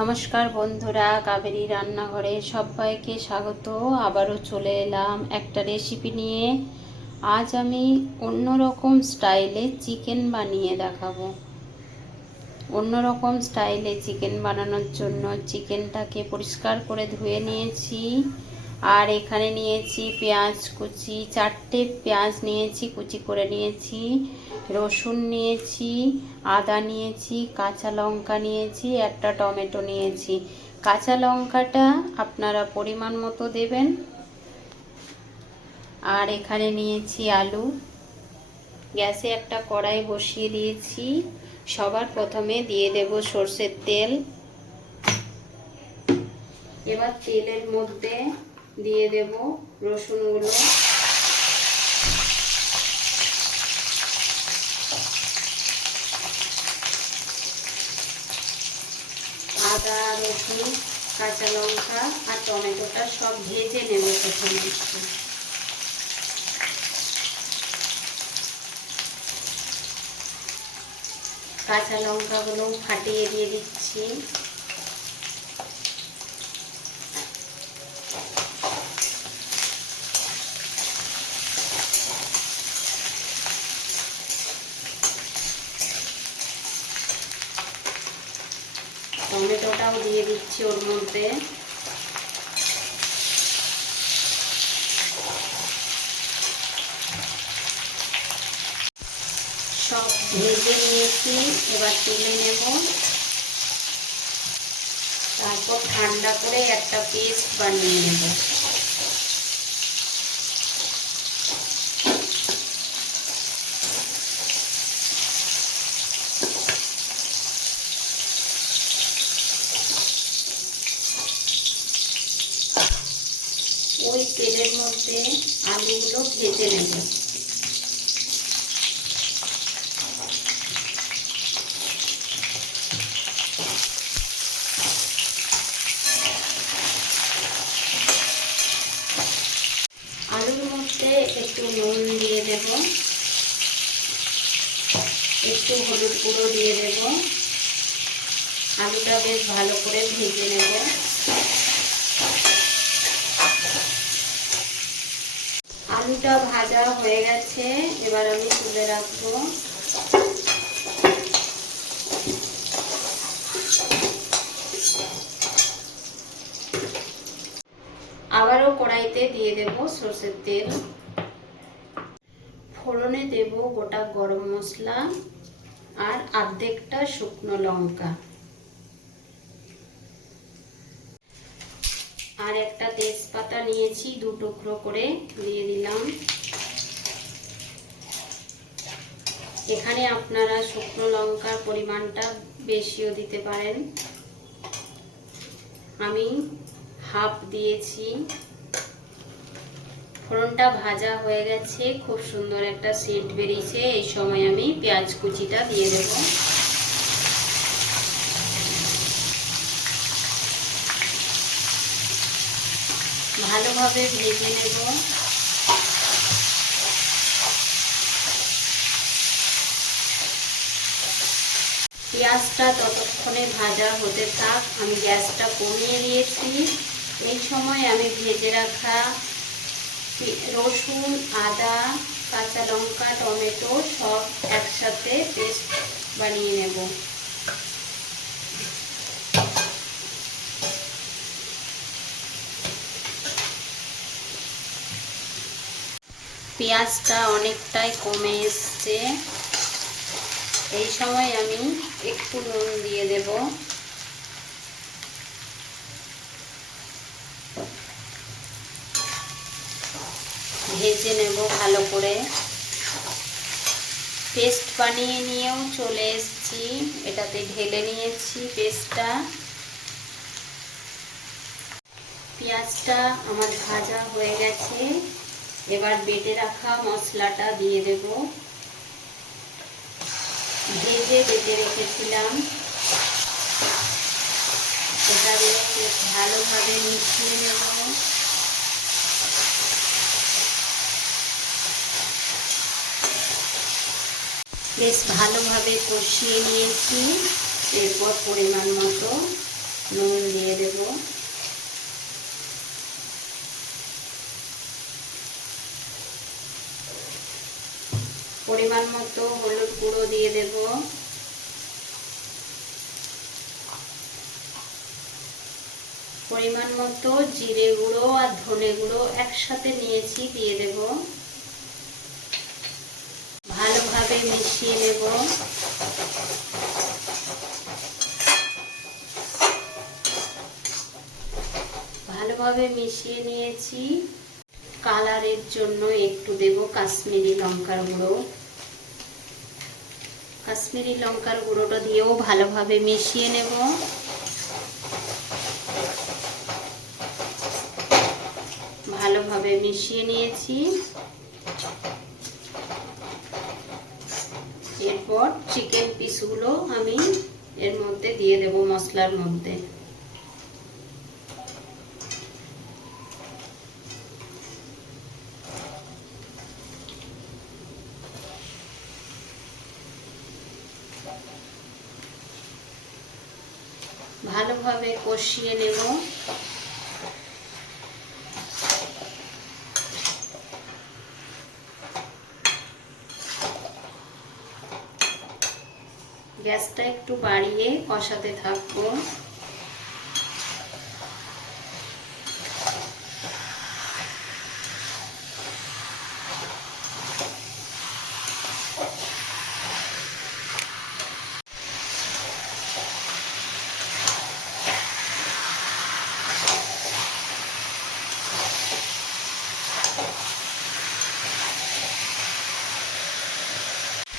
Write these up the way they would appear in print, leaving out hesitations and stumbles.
নমস্কার বন্ধুরা, কাবেরী রান্নাঘরে সবাইকে স্বাগত। আবারও চলে এলাম একটা রেসিপি নিয়ে। আজ আমি অন্যরকম স্টাইলে চিকেন বানিয়ে দেখাবো। অন্যরকম স্টাইলে চিকেন বানানোর জন্য চিকেনটাকে পরিষ্কার করে ধুয়ে নিয়েছি। আর এখানে নিয়েছি পেঁয়াজ কুচি, 4টে পেঁয়াজ নিয়েছি, কুচি করে নিয়েছি। রসুন নিয়েছি, আদা নিয়েছি, কাঁচা লঙ্কা নিয়েছি, একটা টমেটো নিয়েছি। কাঁচা লঙ্কাটা আপনারা পরিমাণ মতো দেবেন। আর এখানে নিয়েছি আলু। গ্যাসে একটা কড়াই বসিয়ে দিয়েছি। সবার প্রথমে দিয়ে দেব সরষের তেল। এবার তেলের মধ্যে দিয়ে দেব রসুনগুলো। আদা, রসুন, কাঁচা লঙ্কা আর টমেটোটা সব ভেজে নেব প্রথমে। কাঁচা লঙ্কাগুলো ফাটিয়ে দিয়ে দিচ্ছি। টমেটোটাও দিয়ে দিচ্ছি ওর মধ্যে। সব ভেজে নিয়েছি, এবার তুলে নেব। তারপর ঠান্ডা করে একটা পেস্ট বানিয়ে নেব। ওই তেলের মধ্যে আলুগুলো ভেজে নেব। আলুর মধ্যে একটু নুন দিয়ে দেব, একটু হলুদ গুঁড়ো দিয়ে দেব। আলুটা বেশ ভালো করে ভেজে নেব। আলুটা ভাজা হয়ে গেছে, এবার আমি তুলে রাখবো। আবারও কড়াইতে দিয়ে দেব সরষের তেল। ফোড়নে দেব গোটা গরম মশলা আর অর্ধেকটা শুকনো লঙ্কা। আর একটা তেজপাতা নিয়েছি, 2 টুকরো করে দিয়ে দিলাম। এখানে আপনারা শুকনো লঙ্কার পরিমাণটা বেশিও দিতে পারেন। আমি হাফ দিয়েছি। ফোড়নটা ভাজা হয়ে গেছে, খুব সুন্দর একটা সেন্ট বেরিয়েছে। এই সময় আমি পেঁয়াজ কুচিটা দিয়ে দেব। ভালোভাবে ভেজে নেব। পেঁয়াজটা ততক্ষণে ভাজা হতে থাক, আমি গ্যাসটা কমিয়ে দিয়েছি। এই সময় আমি ভেজে রাখা রসুন, আদা, কাঁচা লঙ্কা, টমেটো সব একসাথে পেস্ট বানিয়ে নেব। পেঁয়াজটা অনেকটাই কমে এসছে। এই সময় আমি একটু নুন দিয়ে দেব। ভেজে নেব ভালো করে। পেস্ট বানিয়ে নিয়েও চলে এসেছি, এটাতে ঢেলে নিয়েছি পেস্টটা। পেঁয়াজটা আমার ভাজা হয়ে গেছে, এবার বেটে রাখা মশলাটা দিয়ে দেব। ভেজে বেটে রেখেছিলাম, এটা দিয়ে বেশ ভালোভাবে মিশিয়ে নেব। বেশ ভালোভাবে কষিয়ে নিয়েছি। এরপর পরিমাণ মতো দিয়ে দেব। পরিমাণ মতো হলুদ গুঁড়ো দিয়ে দেব। পরিমাণ মতো জিরে গুঁড়ো আর ধনে গুঁড়ো একসাথে নিয়েছি, দিয়ে দেব। ভালোভাবে মিশিয়ে নেব। ভালোভাবে মিশিয়ে নিয়েছি। কালারের জন্য একটু দেব কাশ্মীরি লঙ্কার গুঁড়ো। কাশ্মীরি লঙ্কার গুঁড়োটা দিয়েও ভালোভাবে মিশিয়ে নেব। ভালোভাবে মিশিয়ে নিয়েছি। এরপর চিকেন পিসগুলো আমি এর মধ্যে দিয়ে দেব, মশলার মধ্যে। ভালোভাবে কষিয়ে নেব। গ্যাসটা একটু বাড়িয়ে কষাতে থাকবো।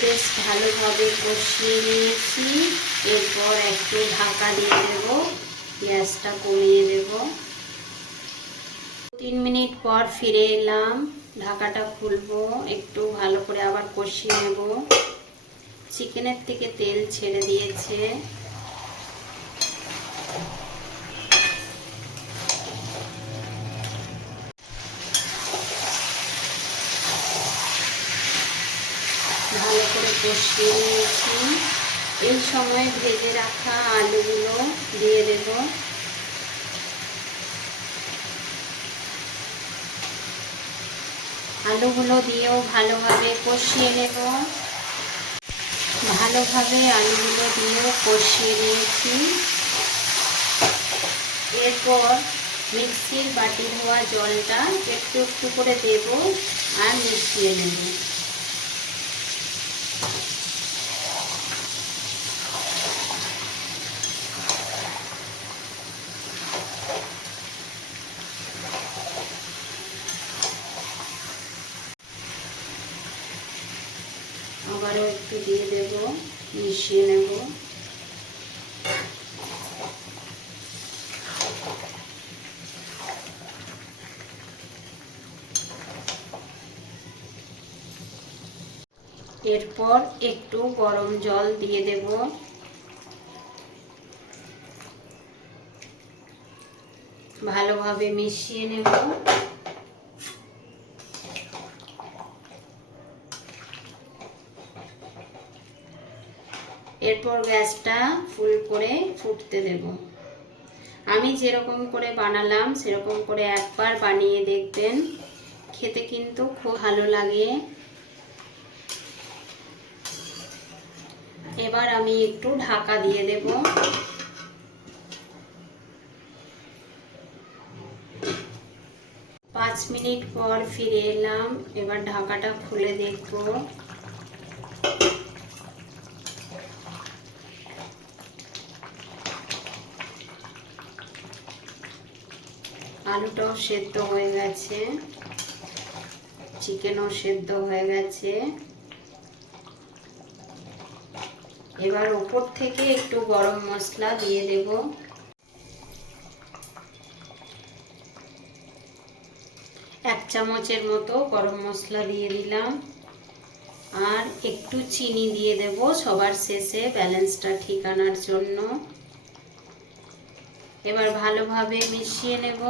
বেশ ভালোভাবে কষিয়ে নিয়েছি। এরপর একটু ঢাকা দিয়ে দেব, গ্যাসটা কমিয়ে দেব। 3 মিনিট পর ফিরে এলাম। ঢাকাটা খুলবো, একটু ভালো করে আবার কষিয়ে নেব। চিকেনের থেকে তেল ছেড়ে দিয়েছে। ভালো করে কষিয়ে নিয়েছি। এই সময় ভেজে রাখা আলুগুলো দিয়ে দেব। আলুগুলো দিয়েও ভালোভাবে কষিয়ে নেব। ভালোভাবে আলুগুলো দিয়েও কষিয়ে নিয়েছি। এরপর মিক্সির বাটি ধোয়া জলটা একটু একটু করে দেব আর মিশিয়ে নেব। আবারও একটু দিয়ে দেব, মিশিয়ে নেব। এরপর একটু গরম জল দিয়ে দেব। ভালোভাবে মিশিয়ে নেব। এরপর গ্যাসটা ফুল করে ফুটতে দেব। আমি যেরকম করে বানালাম সেরকম করে একবার বানিয়ে দেখবেন, খেতে কিন্তু খুব ভালো লাগে। এবার আমি একটু ঢাকা দিয়ে দেব। 5 মিনিট পর ফিরে এলাম। এবার ঢাকাটা খুলে দেখব। আলুটাও সেদ্ধ হয়ে গেছে, চিকেনও সেদ্ধ হয়ে গেছে। এবার উপর থেকে একটু গরম মশলা দিয়ে দেব। এক চামচের মতো গরম মশলা দিয়ে দিলাম। আর একটু চিনি দিয়ে দেব সবার শেষে, ব্যালেন্সটা ঠিক আনার জন্য। এবার ভালোভাবে মিশিয়ে নেব।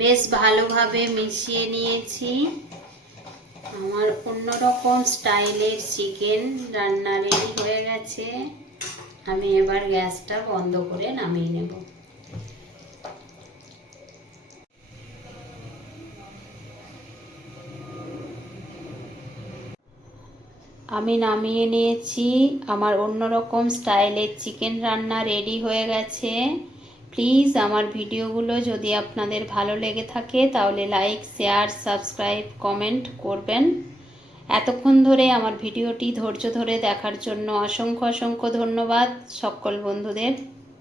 বেশ ভালোভাবে মিশিয়ে নিয়েছি। আমার অন্যরকম স্টাইলের চিকেন রান্না রেডি হয়ে গেছে। আমি এবার গ্যাসটা বন্ধ করে নামিয়ে নেব। আমি নামিয়ে নিয়েছি। আমার অন্যরকম স্টাইলের চিকেন রান্না রেডি হয়ে গেছে। প্লিজ আমার ভিডিওগুলো যদি আপনাদের ভালো লেগে থাকে তাহলে লাইক, শেয়ার, সাবস্ক্রাইব, কমেন্ট করবেন। এতক্ষণ ধরে আমার ভিডিওটি ধৈর্য ধরে দেখার জন্য অসংখ্য অসংখ্য ধন্যবাদ সকল বন্ধুদের।